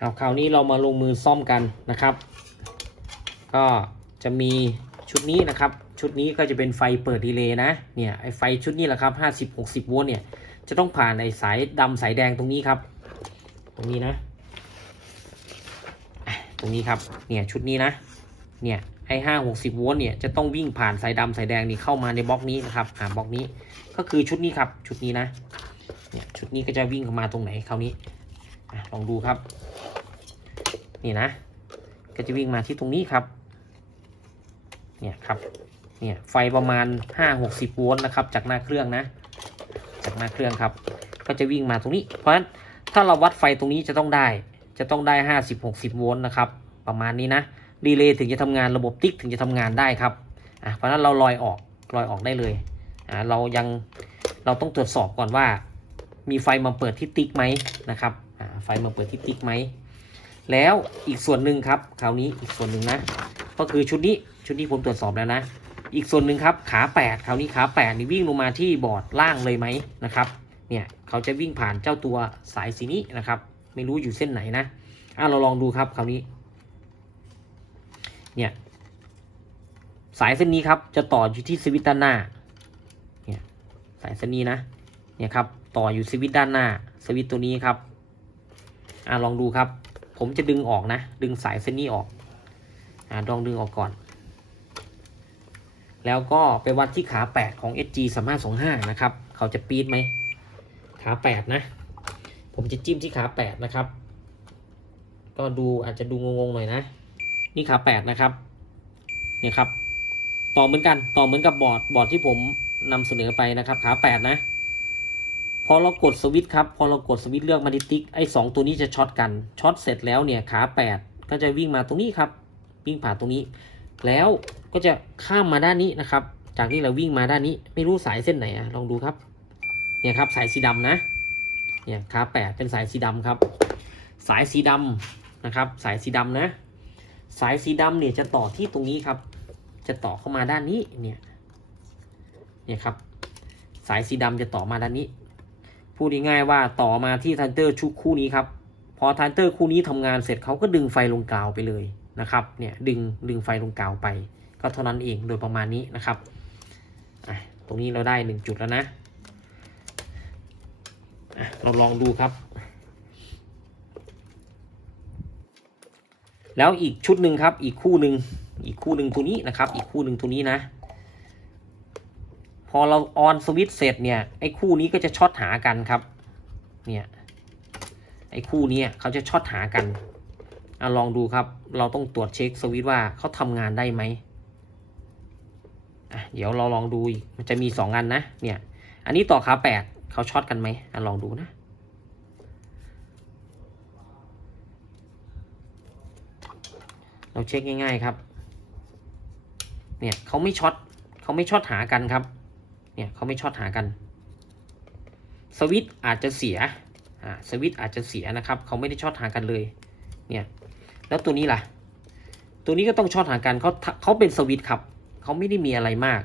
คราวนี้เรามาลงมือซ่อมกันนะครับก็จะมีชุดนี้นะครับชุดนี้ก็จะเป็นไฟเปิดรีเลย์นะเนี่ยไอไฟชุดนี้แหละครับ50-60 โวลต์เนี่ยจะต้องผ่านในสายดำสายแดงตรงนี้ครับตรงนี้นะตรงนี้ครับเนี่ยชุดนี้นะเนี่ยไอ50-60 โวลต์เนี่ยจะต้องวิ่งผ่านสายดำสายแดงนี่เข้ามาในบล็อกนี้นะครับบล็อกนี้ก็คือชุดนี้ครับชุดนี้นะเนี่ยชุดนี้ก็จะวิ่งเข้ามาตรงไหนคราวนี้ลองดูครับนี่นะก็จะวิ่งมาที่ตรงนี้ครับเนี่ยครับเนี่ยไฟประมาณ50-60 โวลต์นะครับจากหน้าเครื่องนะจากหน้าเครื่องครับก็จะวิ่งมาตรงนี้เพราะฉะนั้นถ้าเราวัดไฟตรงนี้จะต้องได้50-60 โวลต์นะครับประมาณนี้นะรีเลย์ถึงจะทำงานระบบติ๊กถึงจะทำงานได้ครับเพราะฉะนั้นเราลอยออกได้เลยเราต้องตรวจสอบก่อนว่ามีไฟมาเปิดที่ติ๊กไหมนะครับไฟมาเปิดที่ติ๊กไหมแล้วอีกส่วนหนึ่งครับคราวนี้อีกส่วนหนึ่งนะก็คือชุดนี้ผมตรวจสอบแล้วนะอีกส่วนหนึ่งครับขา8คราวนี้ขา8นี่วิ่งลงมาที่บอร์ดล่างเลยไหมนะครับเนี่ยเขาจะวิ่งผ่านเจ้าตัวสายสีนี้นะครับไม่รู้อยู่เส้นไหนนะเราลองดูครับคราวนี้เนี่ยสายเส้นนี้ครับจะต่ออยู่ที่สวิตช์ด้านหน้าเนี่ยสายเส้นนี้นะเนี่ยครับต่ออยู่สวิตช์ด้านหน้าสวิตช์ตัวนี้ครับลองดูครับผมจะดึงออกนะดึงสายเส้นนี้ออกลองดึงออกก่อนแล้วก็ไปวัดที่ขา8ของ SG3525 นะครับเขาจะปี๊ดไหมขา8นะผมจะจิ้มที่ขา8นะครับก็ดูอาจจะดูงงๆหน่อยนะนี่ขา8นะครับเนี่ยครับต่อเหมือนกับบอร์ดที่ผมนำเสนอไปนะครับขา8นะพอเรากดสวิตช์ครับพอเรากดสวิตช์เลือกมาที่ติ๊กไอ้2ตัวนี้จะช็อตกันช็อตเสร็จแล้วเนี่ยขา8ก็จะวิ่งมาตรงนี้ครับวิ่งผ่านตรงนี้แล้วก็จะข้ามมาด้านนี้นะครับจากที่เราวิ่งมาด้านนี้ไม่รู้สายเส้นไหนลองดูครับเนี่ยครับสายสีดำนะเนี่ยขา8เป็นสายสีดำครับสายสีดำนะครับสายสีดำนะสายสีดำเนี่ยจะต่อที่ตรงนี้ครับจะต่อเข้ามาด้านนี้เนี่ยครับสายสีดำจะต่อมาด้านนี้พูดง่ายๆว่าต่อมาที่ทันเตอร์ชุดคู่นี้ครับพอทันเตอร์คู่นี้ทำงานเสร็จเขาก็ดึงไฟลงกาวไปเลยนะครับเนี่ยดึงไฟลงกาวไปก็เท่านั้นเองโดยประมาณนี้นะครับตรงนี้เราได้1จุดแล้วนะเราลองดูครับแล้วอีกชุดหนึ่งครับอีกคู่หนึ่งตัวนี้นะครับอีกคู่หนึ่งตัวนี้นะพอเราออนสวิตช์เสร็จเนี่ยไอ้คู่นี้ก็จะช็อตหากันครับเนี่ยไอ้คู่นี้เขาจะช็อตหากันลองดูครับเราต้องตรวจเช็คสวิตช์ว่าเขาทำงานได้ไหมเดี๋ยวเราลองดูมันจะมี2อันนะเนี่ยอันนี้ต่อขา8เขาช็อตกันไหมลองดูนะเราเช็คง่ายๆครับเนี่ยเขาไม่ช็อตหากันครับเนี่ยเขาไม่ช็อตหากันสวิตช์อาจจะเสียสวิตช์อาจจะเสียนะครับเขาไม่ได้ช็อตหากันเลยเนี่ยแล้วตัวนี้ล่ะตัวนี้ก็ต้องช็อตหากันเขาเป็นสวิตช์ครับเขาไม่ได้มีอะไรมาก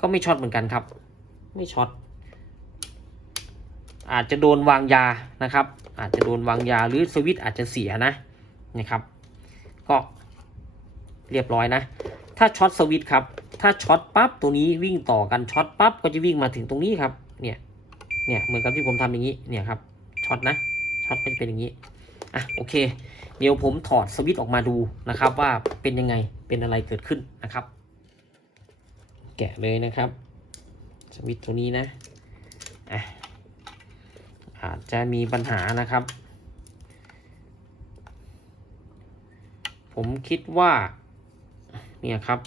ก็ไม่ช็อตเหมือนกันครับไม่ช็อตอาจจะโดนวางยานะครับอาจจะโดนวางยาหรือสวิตช์อาจจะเสียนะครับก็เรียบร้อยนะถ้าช็อตสวิตช์ครับถ้าช็อตปั๊บตัวนี้วิ่งต่อกันช็อตปั๊บก็จะวิ่งมาถึงตรงนี้ครับเนี่ยเหมือนกับที่ผมทำอย่างนี้เนี่ยครับช็อตนะช็อตก็จะเป็นอย่างนี้โอเคเดี๋ยวผมถอดสวิตช์ออกมาดูนะครับว่าเป็นยังไงเป็นอะไรเกิดขึ้นนะครับแกะเลยนะครับสวิตช์ตัวนี้นะอาจจะมีปัญหานะครับผมคิดว่าเนี่ยครับ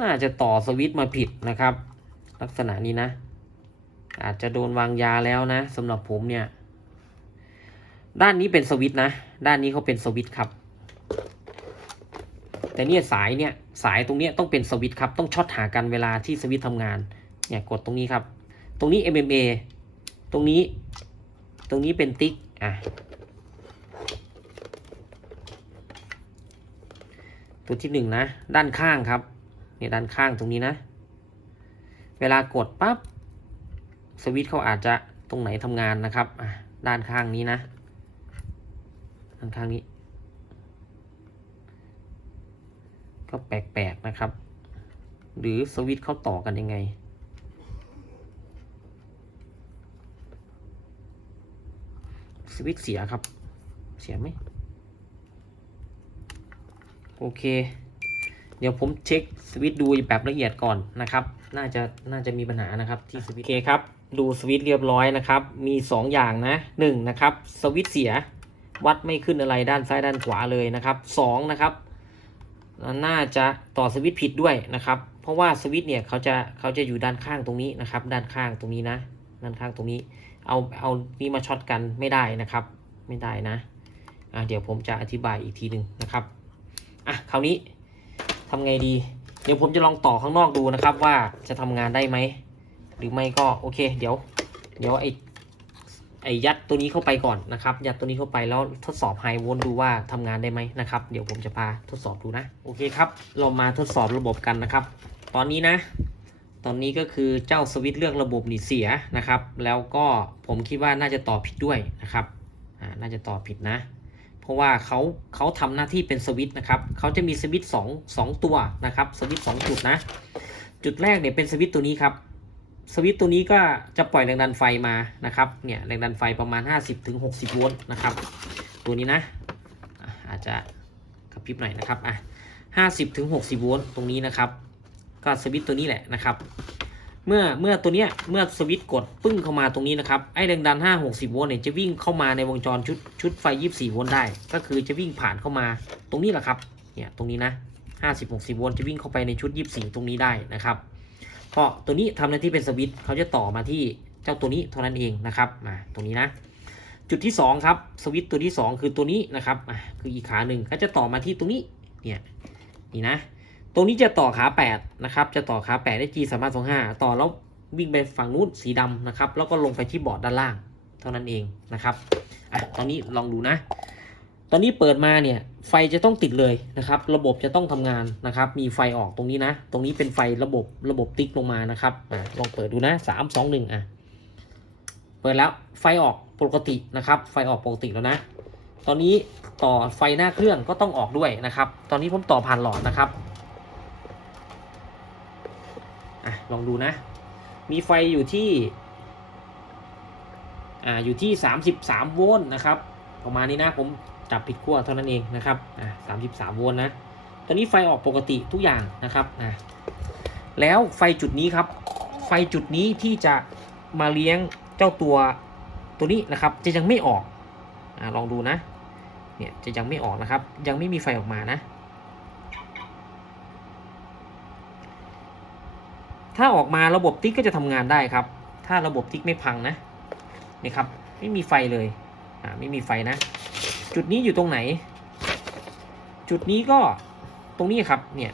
น่าจะต่อสวิตช์มาผิดนะครับลักษณะนี้นะอาจจะโดนวางยาแล้วนะสำหรับผมเนี่ยด้านนี้เป็นสวิตช์นะด้านนี้เขาเป็นสวิตช์ครับแต่เนี่ยสายตรงนี้ต้องเป็นสวิตช์ครับต้องช็อตหากันเวลาที่สวิตช์ทำงานเนี่ยกดตรงนี้ครับตรงนี้ MMA ตรงนี้เป็นติ๊กตัวที่1นะด้านข้างครับเนี่ยด้านข้างตรงนี้นะเวลากดปั๊บสวิตช์เขาอาจจะตรงไหนทำงานนะครับด้านข้างนี้นะ ด้านข้างนี้ก็แปลกๆนะครับ หรือสวิตช์เขาต่อกันยังไงสวิตช์เสียครับเสียไหมโอเคเดี๋ยวผมเช็คสวิตช์ดูแบบละเอียดก่อนนะครับน่าจะมีปัญหานะครับที่สวิตช์โอเคครับดูสวิตช์เรียบร้อยนะครับมี2อย่างนะ1นะครับสวิตช์เสียวัดไม่ขึ้นอะไรด้านซ้ายด้านขวาเลยนะครับ2นะครับน่าจะต่อสวิตช์ผิดด้วยนะครับเพราะว่าสวิตช์เนี่ยเขาจะอยู่ด้านข้างตรงนี้นะครับด้านข้างตรงนี้นะด้านข้างตรงนี้เอานี่มาช็อตกันไม่ได้นะครับไม่ได้นะเดี๋ยวผมจะอธิบายอีกทีหนึ่งนะครับคราวนี้ทำไงดีเดี๋ยวผมจะลองต่อข้างนอกดูนะครับว่าจะทำงานได้ไหมหรือไม่ก็โอเคเดี๋ยวไอ้ยัดตัวนี้เข้าไปก่อนนะครับยัดตัวนี้เข้าไปแล้วทดสอบไฮโวลต์ดูว่าทำงานได้ไหมนะครับเดี๋ยวผมจะพาทดสอบดูนะโอเคครับเรามาทดสอบระบบกันนะครับตอนนี้ก็คือเจ้าสวิตช์เลือกระบบนี่เสียนะครับแล้วก็ผมคิดว่าน่าจะต่อผิดด้วยนะครับน่าจะต่อผิดนะเพราะว่าเขาทำหน้าที่เป็นสวิตช์นะครับเขาจะมีสวิตช์สองตัวนะครับสวิตช์2จุดนะจุดแรกเนี่ยเป็นสวิตช์ตัวนี้ครับสวิตช์ตัวนี้ก็จะปล่อยแรงดันไฟมานะครับเนี่ยแรงดันไฟประมาณ 50-60 โวลต์นะครับตัวนี้นะอาจจะกระพริบหน่อยนะครับ50-60 โวลต์ตรงนี้นะครับก็สวิตช์ตัวนี้แหละนะครับเมื่อตัวเนี้ยเมื่อสวิตช์กดปึ้งเข้ามาตรงนี้นะครับไอ้แรงดัน5-60 โวลต์เนี่ยจะวิ่งเข้ามาในวงจรชุดไฟ24 โวลต์ได้ก็คือจะวิ่งผ่านเข้ามาตรงนี้แหละครับเนี่ยตรงนี้นะ50-60 โวลต์จะวิ่งเข้าไปในชุด24ตรงนี้ได้นะครับเพราะตัวนี้ทำหน้าที่เป็นสวิตช์เขาจะต่อมาที่เจ้าตัวนี้เท่านั้นเองนะครับตรงนี้นะจุดที่2ครับสวิตช์ตัวที่2คือตัวนี้นะครับคืออีกขาหนึ่งก็จะต่อมาที่ตรงนี้เนี่ยนี่นะตรงนี้จะต่อขา8นะครับจะต่อขา8ได้ G3325ต่อแล้ววิ่งไปฝั่งนู้นสีดำนะครับแล้วก็ลงไปที่บอร์ดด้านล่างเท่านั้นเองนะครับตอนนี้ลองดูนะตอนนี้เปิดมาเนี่ยไฟจะต้องติดเลยนะครับระบบจะต้องทำงานนะครับมีไฟออกตรงนี้นะตรงนี้เป็นไฟระบบติ๊กลงมานะครับลองเปิดดูนะ3 2 1เปิดแล้วไฟออกปกตินะครับไฟออกปกติแล้วนะตอนนี้ต่อไฟหน้าเครื่องก็ต้องออกด้วยนะครับตอนนี้ผมต่อผ่านหลอดนะครับลองดูนะมีไฟอยู่ที่33 โวลต์นะครับประมาณนี้นะผมจับผิดขั้วเท่านั้นเองนะครับ33 โวลต์นะตอนนี้ไฟออกปกติทุกอย่างนะครับแล้วไฟจุดนี้ครับไฟจุดนี้ที่จะมาเลี้ยงเจ้าตัวนี้นะครับจะยังไม่ออกลองดูนะเนี่ยจะยังไม่ออกนะครับยังไม่มีไฟออกมานะถ้าออกมาระบบติ๊กก็จะทำงานได้ครับถ้าระบบติ๊กไม่พังนะนี่ครับไม่มีไฟเลยไม่มีไฟนะจุดนี้อยู่ตรงไหนจุดนี้ก็ตรงนี้ครับเนี่ย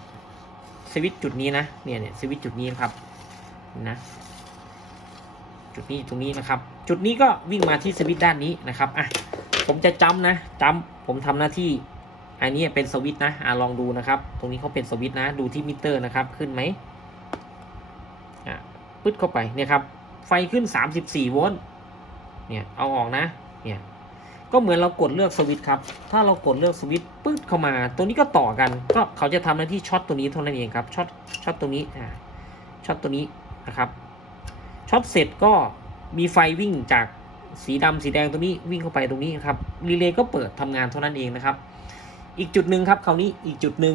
สวิตช์จุดนี้นะเนี่ยสวิตช์จุดนี้ครับนะจุดนี้ตรงนี้นะครับจุดนี้ก็วิ่งมาที่สวิตช์ด้านนี้นะครับผมจะจำผมทำหน้าที่อันนี้เป็นสวิตช์นะลองดูนะครับตรงนี้เขาเป็นสวิตช์นะดูที่มิเตอร์นะครับขึ้นไหมปึ๊ดเข้าไปเนี่ยครับไฟขึ้น34 โวลต์เนี่ยเอาออกนะเนี่ยก็เหมือนเรากดเลือกสวิตช์ครับถ้าเรากดเลือกสวิตช์ปึ๊ดเข้ามาตัวนี้ก็ต่อกันก็เขาจะทำหน้าที่ช็อตตัวนี้เท่านั้นเองครับช็อตตัวนี้ช็อตตัวนี้นะครับช็อตเสร็จก็มีไฟวิ่งจากสีดำสีแดงตรงนี้วิ่งเข้าไปตรงนี้ครับรีเลย์ก็เปิดทำงานเท่านั้นเองนะครับอีกจุดหนึ่งครับคราวนี้อีกจุดหนึ่ง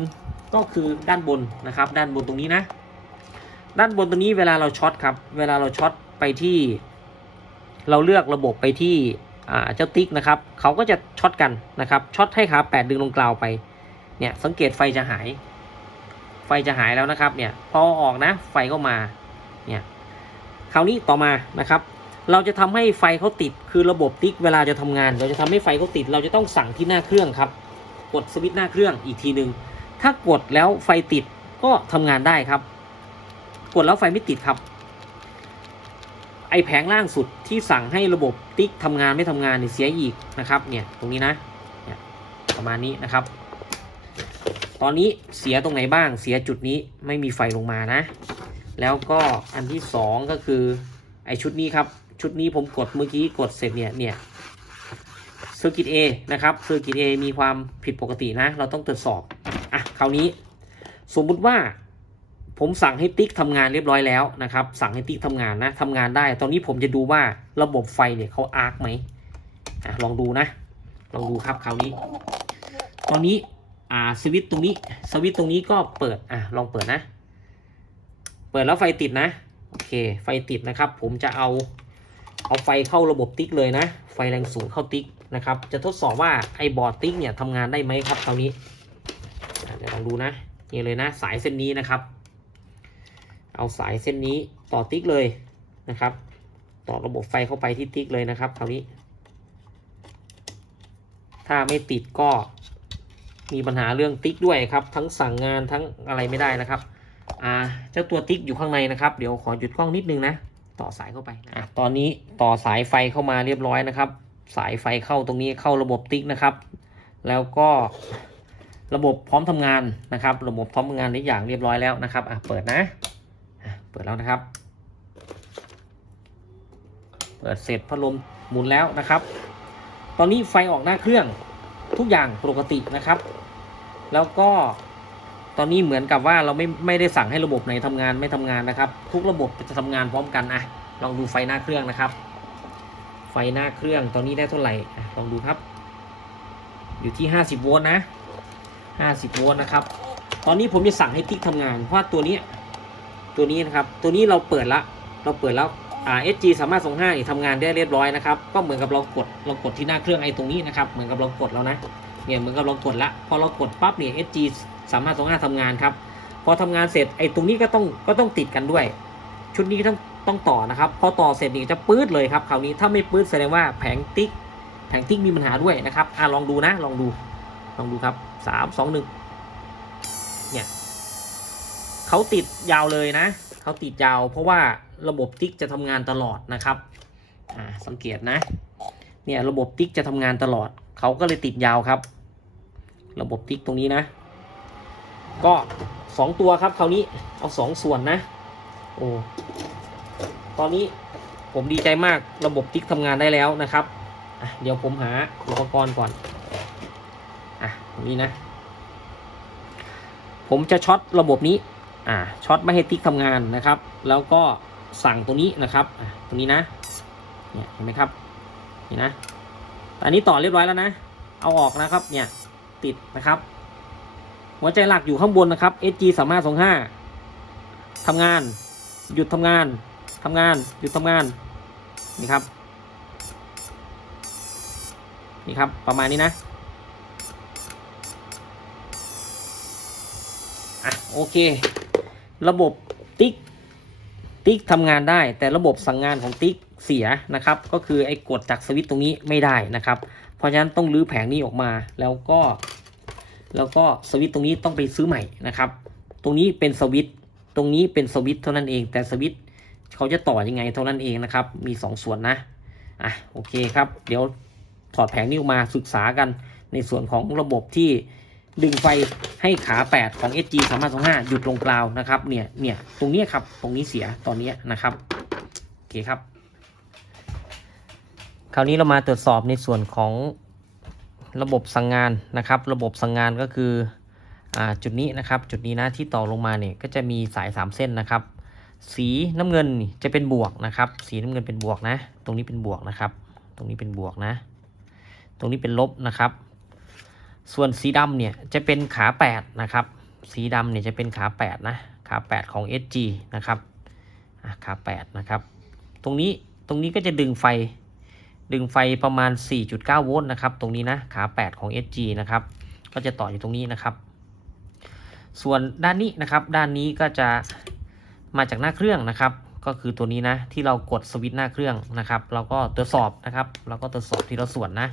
ก็คือด้านบนนะครับด้านบนตรงนี้นะด้านบนตัวนี้เวลาเราช็อตครับเวลาเราช็อตไปที่เราเลือกระบบไปที่เจ้าติ๊กนะครับเขาก็จะช็อตกันนะครับช็อตให้ขา8ดึงลงกราวไปเนี่ยสังเกตไฟจะหายแล้วนะครับเนี่ยพอออกนะไฟก็มาเนี่ยคราวนี้ต่อมานะครับเราจะทำให้ไฟเขาติดคือระบบติ๊กเวลาจะทำงานเราจะทำให้ไฟเขาติดเราจะต้องสั่งที่หน้าเครื่องครับกดสวิตช์หน้าเครื่องอีกทีนึงถ้ากดแล้วไฟติดก็ทำงานได้ครับกดแล้วไฟไม่ติดครับไอแผงล่างสุดที่สั่งให้ระบบติ๊กทำงานไม่ทำงานเนี่ยเสียอีกนะครับเนี่ยตรงนี้นะเนี่ยประมาณนี้นะครับตอนนี้เสียตรงไหนบ้างเสียจุดนี้ไม่มีไฟลงมานะแล้วก็อันที่2ก็คือไอชุดนี้ครับชุดนี้ผมกดเมื่อกี้กดเสร็จเนี่ย เซอร์กิต A นะครับเซอร์กิต A มีความผิดปกตินะเราต้องตรวจสอบคราวนี้สมมุติว่าผมสั่งให้ติ๊กทำงานเรียบร้อยแล้วนะครับสั่งให้ติ๊กทำงานนะทำงานได้ตอนนี้ผมจะดูว่าระบบไฟเนี่ยเขาอาร์คไหมลองดูนะลองดูครับคราวนี้ตอนนี้สวิตช์ตรงนี้ก็เปิดลองเปิดนะเปิดแล้วไฟติดนะโอเคไฟติดนะครับผมจะเอาไฟเข้าระบบติ๊กเลยนะไฟแรงสูงเข้าติ๊กนะครับจะทดสอบว่าไอ้บอร์ดติ๊กเนี่ยทำงานได้ไหมครับคราวนี้เดี๋ยวลองดูนะนี่เลยนะสายเส้นนี้นะครับเอาสายเส้นนี้ต่อติ๊กเลยนะครับต่อระบบไฟเข้าไปที่ติ๊กเลยนะครับคราวนี้ถ้าไม่ติดก็มีปัญหาเรื่องติ๊กด้วยครับทั้งสั่งงานทั้งอะไรไม่ได้นะครับเจ้าตัวติ๊กอยู่ข้างในนะครับเดี๋ยวขอหยุดกล้องนิดนึงนะต่อสายเข้าไปตอนนี้ต่อสายไฟเข้ามาเรียบร้อยนะครับสายไฟเข้าตรงนี้เข้าระบบติ๊กนะครับแล้วก็ระบบพร้อมทำงานนะครับระบบพร้อมทำงานทุกอย่างเรียบร้อยแล้วนะครับเปิดนะเปิดแล้วนะครับเปิดเสร็จพัดลมหมุนแล้วนะครับตอนนี้ไฟออกหน้าเครื่องทุกอย่างปกตินะครับแล้วก็ตอนนี้เหมือนกับว่าเราไม่ได้สั่งให้ระบบไหนทำงานไม่ทำงานนะครับทุกระบบจะทำงานพร้อมกันลองดูไฟหน้าเครื่องนะครับไฟหน้าเครื่องตอนนี้ได้เท่าไหร่ลองดูครับอยู่ที่50โวลต์นะ50โวลต์นะครับตอนนี้ผมจะสั่งให้ติ๊กทำงานเพราะตัวนี้นะครับตัวนี้เราเปิดแล้วSG สามารถส่ง5ทำงานได้เรียบร้อยนะครับก็เหมือนกับเรากดที่หน้าเครื่องไอ้ตรงนี้นะครับเหมือนกับเรากดแล้วนะเนี่ยเหมือนกับเรากดละพอเรากดปั๊บเนี่ย SG สามารถส่ง5ทำงานครับพอทำงานเสร็จไอ้ตรงนี้ก็ต้องติดกันด้วยชุดนี้ต้องต่อนะครับพอต่อเสร็จนี่จะปื๊ดเลยครับคราวนี้ถ้าไม่ปื๊ดแสดงว่าแผงติ๊กมีปัญหาด้วยนะครับลองดูนะลองดูครับ3 2 1เนี่ยเขาติดยาวเลยนะเขาติดยาวเพราะว่าระบบติ๊กจะทำงานตลอดนะครับสังเกตนะเนี่ยระบบติ๊กจะทำงานตลอดเขาก็เลยติดยาวครับระบบติ๊กตรงนี้นะก็2ตัวครับคราวนี้เอา2ส่วนนะโอ้ตอนนี้ผมดีใจมากระบบติ๊กทำงานได้แล้วนะครับเดี๋ยวผมหาอุปกรณ์ก่อนตรงนี้นะผมจะช็อตระบบนี้ช็อตไม่ให้ติ๊กทำงานนะครับแล้วก็สั่งตัวนี้นะครับตรงนี้นะเนี่ยเห็นไหมครับนี่นะอันนี้ต่อเรียบร้อยแล้วนะเอาออกนะครับเนี่ยติดนะครับหัวใจหลักอยู่ข้างบนนะครับ SG สามารถ25ทำงานหยุดทำงานหยุดทำงานนี่ครับประมาณนี้นะโอเคระบบติ๊กทำงานได้แต่ระบบสั่งงานของติ๊กเสียนะครับก็คือไอ้กดจากสวิตช์ตรงนี้ไม่ได้นะครับเพราะฉะนั้นต้องรื้อแผงนี้ออกมาแล้วก็สวิตช์ตรงนี้ต้องไปซื้อใหม่นะครับตรงนี้เป็นสวิตช์ตรงนี้เป็นสวิตช์เท่านั้นเองแต่สวิตช์เขาจะต่อยังไงเท่านั้นเองนะครับมี2ส่วนนะโอเคครับเดี๋ยวถอดแผงนี้ออกมาศึกษากันในส่วนของระบบที่ดึงไฟให้ขา8ของ SG สามารถ25หยุดลงกราวนะครับเนี่ยตรงนี้ครับตรงนี้เสียตอนนี้นะครับโอเคครับคราวนี้เรามาตรวจสอบในส่วนของระบบสั่งงานนะครับระบบสั่งงานก็คือจุดนี้นะครับจุดนี้นะที่ต่อลงมาเนี่ยก็จะมีสาย3เส้นนะครับสีน้ำเงินจะเป็นบวกนะครับสีน้ำเงินเป็นบวกนะตรงนี้เป็นบวกนะครับตรงนี้เป็นบวกนะตรงนี้เป็นลบนะครับส่วนสีดำเนี่ยจะเป็นขา8นะครับสีดำเนี่ยจะเป็นขา8นะขา8ของ SG นะครับขา8นะครับตรงนี้ก็จะดึงไฟประมาณ 4.9 โวลต์นะครับตรงนี้นะขา8ของ SG นะครับก็จะต่ออยู่ตรงนี้นะครับส่วนด้านนี้นะครับด้านนี้ก็จะมาจากหน้าเครื่องนะครับก็คือตัวนี้นะที่เรากดสวิตช์หน้าเครื่องนะครับเราก็ตรวจสอบนะครับเราก็ตรวจสอบทีละส่วนนะ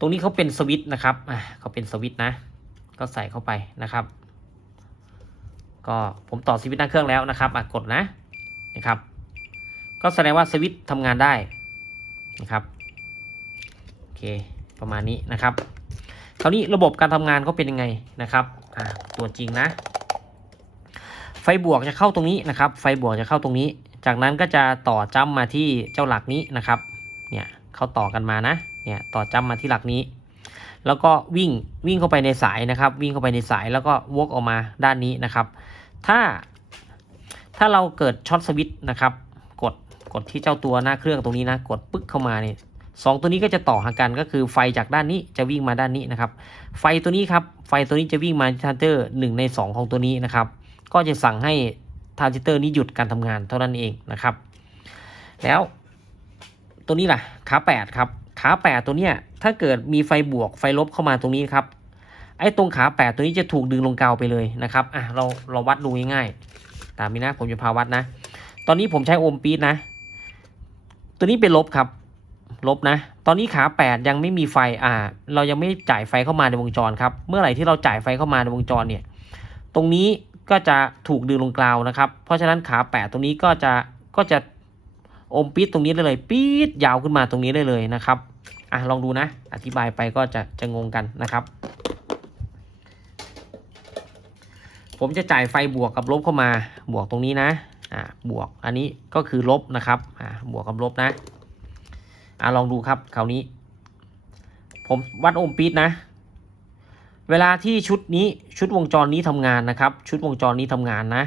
ตรงนี้เขาเป็นสวิตช์นะครับเขาเป็นสวิตช์นะก็ใส่เข้าไปนะครับก็ผมต่อสวิตช์หน้าเครื่องแล้วนะครับกดนะครับก็แสดงว่าสวิตช์ทำงานได้นะครับโอเคประมาณนี้นะครับคราวนี้ระบบการทำงานเขาเป็นยังไงนะครับตัวจริงนะไฟบวกจะเข้าตรงนี้นะครับไฟบวกจะเข้าตรงนี้จากนั้นก็จะต่อจ้ำมาที่เจ้าหลักนี้นะครับเนี่ยเขาต่อกันมานะ เนี่ยต่อจำมาที่หลักนี้แล้วก็วิ่งเข้าไปในสายนะครับวิ่งเข้าไปในสายแล้วก็วกออกมาด้านนี้นะครับถ้าเราเกิดช็อตสวิตช์นะครับกดที่เจ้าตัวหน้าเครื่องตรงนี้นะกดปึ๊กเข้ามาเนี่ย2ตัวนี้ก็จะต่อหากันก็คือไฟจากด้านนี้จะวิ่งมาด้านนี้นะครับไฟตัวนี้ครับไฟตัวนี้จะวิ่งมาที่ทรานซิสเตอร์1 ใน 2ของตัวนี้นะครับก็จะสั่งให้ทรานซิสเตอร์นี้หยุดการทำงานเท่านั้นเองนะครับแล้วตัวนี้ล่ะขา8ครับขา8ตัวเนี้ยถ้าเกิดมีไฟบวกไฟลบเข้ามาตรงนี้ครับไอ้ตรงขา8ตัวนี้จะถูกดึงลงกาวไปเลยนะครับเราวัดดูง่ายๆตามนี้นะผมจะพาวัดนะตอนนี้ผมใช้โอห์มปี๊ดนะตัวนี้เป็นลบครับลบนะตอนนี้ขา8ยังไม่มีไฟเรายังไม่จ่ายไฟเข้ามาในวงจรครับเมื่อไหร่ที่เราจ่ายไฟเข้ามาในวงจรเนี่ยตรงนี้ก็จะถูกดึงลงกาวนะครับเพราะฉะนั้นขา8ตรงนี้ก็จะโอห์มปี๊ดตรงนี้ได้เลยปี๊ดยาวขึ้นมาตรงนี้ได้เลยนะครับลองดูนะอธิบายไปก็จะงงกันนะครับผมจะจ่ายไฟบวกกับลบเข้ามาบวกตรงนี้นะบวกอันนี้ก็คือลบนะครับบวกกับลบนะลองดูครับคราวนี้ผมวัดโอห์มปี๊ดนะเวลาที่ชุดวงจรนี้ทำงานนะครับชุดวงจรนี้ทำงานนะ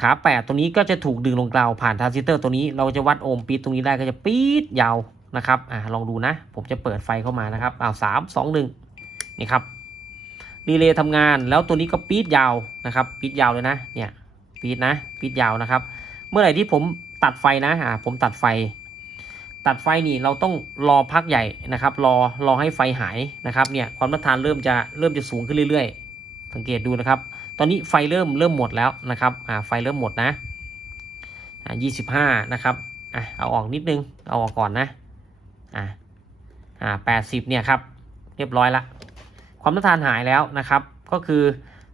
ขา8ตรงนี้ก็จะถูกดึงลงกาวผ่านทรานซิสเตอร์ตัวนี้เราจะวัดโอห์มปี๊ดตรงนี้ได้ก็จะปี๊ดยาวนะครับลองดูนะผมจะเปิดไฟเข้ามานะครับ3 2 1นี่ครับรีเลย์ทำงานแล้วตัวนี้ก็ปี๊ดยาวนะครับปี๊ดยาวเลยนะเนี่ยปี๊ดยาวนะครับเมื่อไหร่ที่ผมตัดไฟนะผมตัดไฟนี่เราต้องรอพักใหญ่นะครับรอให้ไฟหายนะครับเนี่ยความต้านทานเริ่มจะสูงขึ้นเรื่อยๆสังเกตดูนะครับตอนนี้ไฟเริ่มหมดแล้วนะครับไฟเริ่มหมดนะ25นะครับเอาออกนิดนึงเอาออกก่อนนะ80เนี่ยครับเรียบร้อยละความต้านทานหายแล้วนะครับก็คือ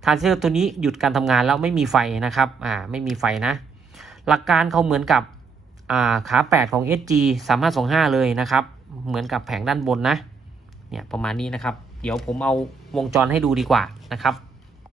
ทรานซิสเตอร์ตัวนี้หยุดการทำงานแล้วไม่มีไฟนะครับไม่มีไฟนะหลักการเขาเหมือนกับขา8ของ SG 3525เลยนะครับเหมือนกับแผงด้านบนนะเนี่ยประมาณนี้นะครับเดี๋ยวผมเอาวงจรให้ดูดีกว่านะครับ